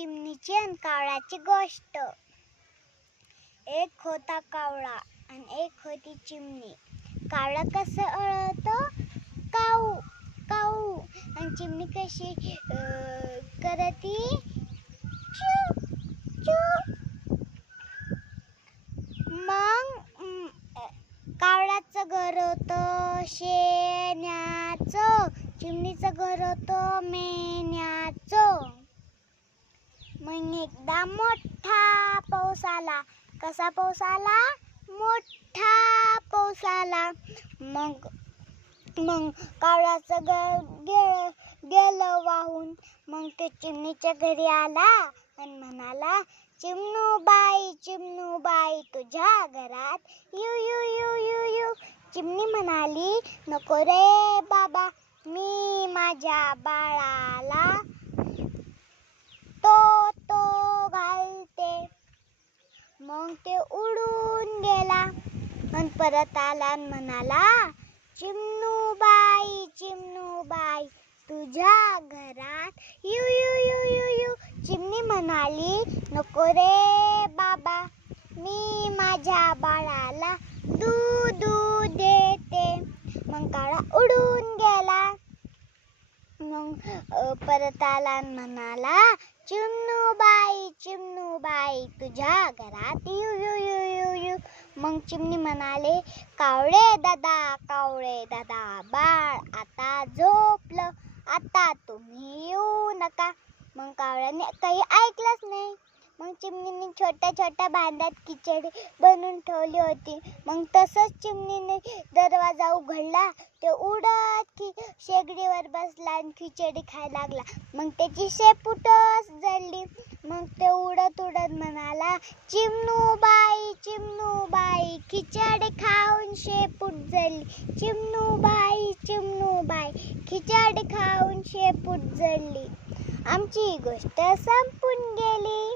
चिमणीची आणि कावळ्याची गोष्ट. एक होता कावळा आणि एक होती चिमणी. कावळा कसं ओळखतो? काऊ काऊ. आणि चिमणी कशी करती? चू चू. मग कावळ्याचं घर होतं शेण्याचं, चिमणीचं घर होतं मेण्याचं. मग एकदा मोठा पाऊस आला. कसा पाऊस आला? मोठा पाऊस आला. मग कावळ्याचं घर गेलं वाहून. मग ते चिमणीच्या घरी आला आणि म्हणाला, चिमणूबाई चिमणूबाई तुझ्या घरात you you you you you. चिमणी म्हणाली, नको रे बाबा, मी माझ्या बाळाला तो घालते. मग ते उडून गेला आणि परत आला आणि म्हणाला, चिमणूबाई चिमणूबाई तुझ्या घरात you you you you you. चिमणी म्हणाली, नको रे बाबा, मी माझ्या बाळाला दूध देते. मग कावळा उडून गेला. मग परत आला आणि म्हणाला, चिमणूबाई चिमणूबाई तुझ्या घरात you you you you you. मग चिमणी म्हणाले, कावळे दादा बाळ आता झोपलं, आता तुम्ही येऊ नका. मग कावळ्याने काही ऐकलंच नाही. मग चिमणीने छोट्या छोट्या भांड्यात खिचडी बनवून ठेवली होती. मग तसंच चिमणीने दरवाजा उघडला. ते उडत शेगडीवर बसला आणि खिचडी खायला लागला. मग त्याची शेपूटच जळली. मग ते उडत उडत म्हणाला, चिमणूबाई चिमणूबाई खिचडी खाऊन शेपूट जळली. चिमणूबाई चिमणूबाई खिचडी खाऊन शेपूट जळली. आमची गोष्ट संपून गेली.